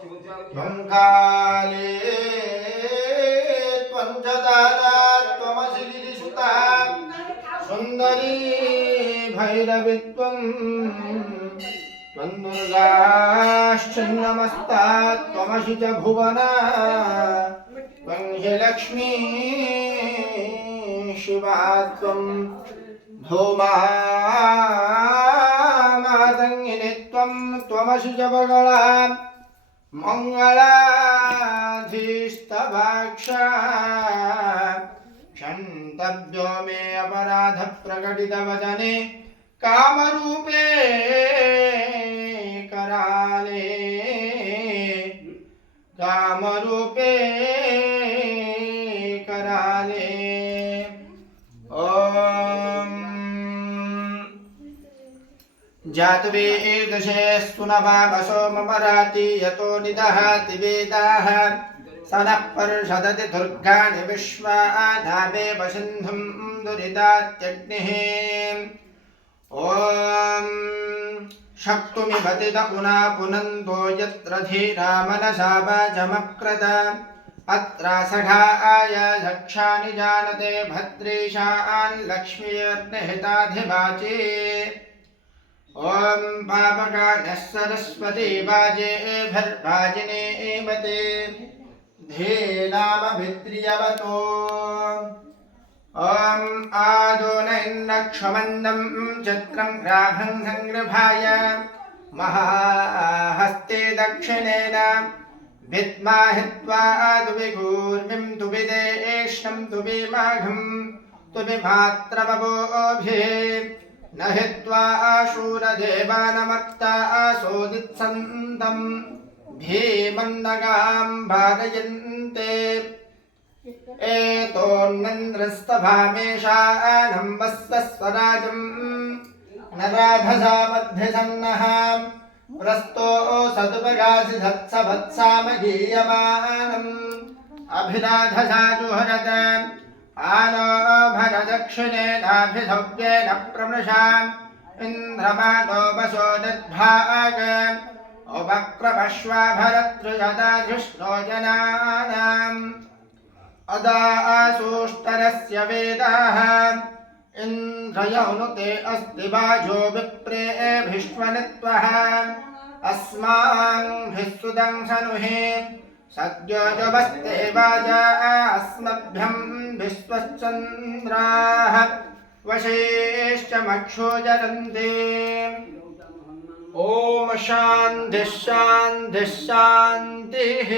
त्वंकाले त्वंजदाना त्वमसि गिरिसुता सुंदरी भैरवी त्वं त्वन्दुर्गाश्चिन्नमस्ता त्वमसि च भुवना त्वं हि लक्ष्मी शिवा त्वं भूमा मातङ्गिनी त्वं त्वमसि च बगला मंगलाधीस्तवाक्षा क्षन्तव्यो मे अपराध प्रकटित वचने कामरूपे कराले कामरूपे कराले ओम जातवेदशे सुनवामसो ममराति यतो निदहाति वेदाः सनः पर्षदति दुर्गाणि विश्वानावे वसिन्धुं दुरितात्यग्निः ॐ शक्तुमिवतित उना पुनन्तो यत्र धीरा मनसा वाचमक्रत अत्र सखाय यक्षानि जानते भद्रेशान् लक्ष्मीर्निहिताधिवाचे ओम पापकानः सरस्वती वाजेभिर्वाजिनीमते धेनामभित्र्यवतो ओम आदोनैन्नक्षमन्दं चित्रं ग्राभं संगृभाय महाहस्ते दक्षिणेन विद्माहित्वा दुविगूर्मिं दुविदेष्णं दुविमाघं दुविमात्रमवोभिः न हित्वा शूरदेवानमर्ता आसोदित्सन्तं भीमन्नगां भारयन्ते एतोन्नन्द्रस्तभामेषानं वस्तस्वराजं न राधसा मध्यसन्नः प्रस्तो सदुपगासि धत्सवत्सामगीयमानम् अभिराधसा जुहरत आनो भरदक्षिणेनाभिधव्येन प्रमृषाम् इन्द्रमानो वसो दद्भाग उपक्रमश्वा भरतृजदाधिष्णो जनानाम् अदासूष्टरस्य वेदाः इन्द्रयौनुते अस्ति वाजो विप्रेभिष्वनित्वः अस्माभिः सुदं सनुहे सद्यो जवस्ते वाजा अस्मभ्यं विश्वश्चन्द्राः वशेश्च मक्षो जरन्ते ओम शान्तिः शान्तिः शान्तिः।